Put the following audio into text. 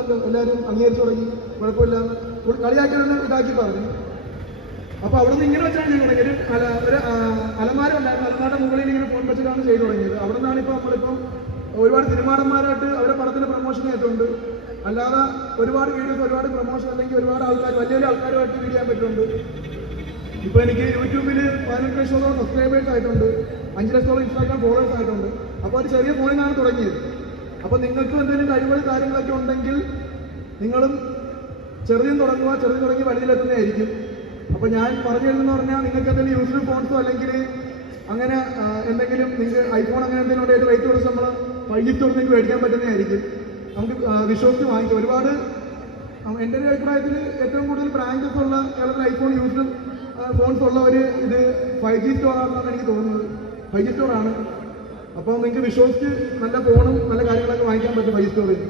പറഞ്ഞല്ലോ, എല്ലാവരും അംഗീകരിച്ചു തുടങ്ങി, കുഴപ്പമില്ലാന്ന് കളിയാക്കിയാണ് ഇതാക്കി പറഞ്ഞു. അപ്പോൾ അവിടെ നിന്ന് ഇങ്ങനെ വെച്ചാണ് ഞാൻ തുടങ്ങിയത്. ഒരു അലമാര ഉണ്ടായിരുന്നു, അലമാരുടെ മുകളിൽ ഇങ്ങനെ ഫോൺ വെച്ചിട്ടാണ് ചെയ്തു തുടങ്ങിയത്. അവിടെ നിന്നാണ് ഇപ്പോൾ നമ്മളിപ്പം ഒരുപാട് സിനിമാടന്മാരായിട്ട് അവരുടെ പടത്തിൻ്റെ പ്രൊമോഷൻ ആയിട്ടുണ്ട്. അല്ലാതെ ഒരുപാട് വീഡിയോസ്, ഒരുപാട് പ്രൊമോഷൻ അല്ലെങ്കിൽ ഒരുപാട് ആൾക്കാർ, വലിയ വലിയ ആൾക്കാരുമായിട്ട് വീഡിയോ ചെയ്യാൻ പറ്റുന്നുണ്ട്. ഇപ്പോൾ എനിക്ക് യൂട്യൂബിൽ 18 ലക്ഷത്തോളം സബ്സ്ക്രൈബേഴ്സ് ആയിട്ടുണ്ട്, 5 ലക്ഷത്തോളം ഇൻസ്റ്റാഗ്രാം ഫോളോവേഴ്സ് ആയിട്ടുണ്ട്. അപ്പോൾ ഒരു ചെറിയ ഫോണിൽ നിന്നാണ് തുടങ്ങിയത്. അപ്പോൾ നിങ്ങൾക്കും എന്തെങ്കിലും കഴിവുകൾ കാര്യങ്ങളൊക്കെ ഉണ്ടെങ്കിൽ നിങ്ങളും ചെറുതും തുടങ്ങി വലുതിലെത്തുന്നതായിരിക്കും. അപ്പോൾ ഞാൻ പറഞ്ഞു തരുന്നതെന്ന് പറഞ്ഞാൽ, നിങ്ങൾക്ക് എന്തെങ്കിലും യൂസ്ഡ് ഫോൺസോ അല്ലെങ്കിൽ അങ്ങനെ എന്തെങ്കിലും നിങ്ങൾക്ക് ഐഫോൺ അങ്ങനെ എന്തെങ്കിലും ഉണ്ടായിട്ട് റേറ്റ് കൊടുത്ത് നമ്മൾ വൈകിട്ട് നിങ്ങൾക്ക് മേടിക്കാൻ പറ്റുന്നതായിരിക്കും. നമുക്ക് വിശ്വസിച്ച് വാങ്ങിക്കാം. ഒരുപാട് എൻ്റെ ഒരു അഭിപ്രായത്തിൽ ഏറ്റവും കൂടുതൽ ബ്രാൻഡസ് ഉള്ള കേരളത്തിൽ ഐഫോൺ യൂസ്ഡ് ഫോൺസ് ഉള്ള ഒരു ഇത് 5G സ്റ്റോറാണെന്നാണ് എനിക്ക് തോന്നുന്നത്. 5G സ്റ്റോറാണ്. അപ്പോൾ നിങ്ങൾക്ക് വിശ്വസിച്ച് നല്ല ഫോണും നല്ല കാര്യങ്ങളൊക്കെ വാങ്ങിക്കാൻ പറ്റും 5G സ്റ്റോറിൽ.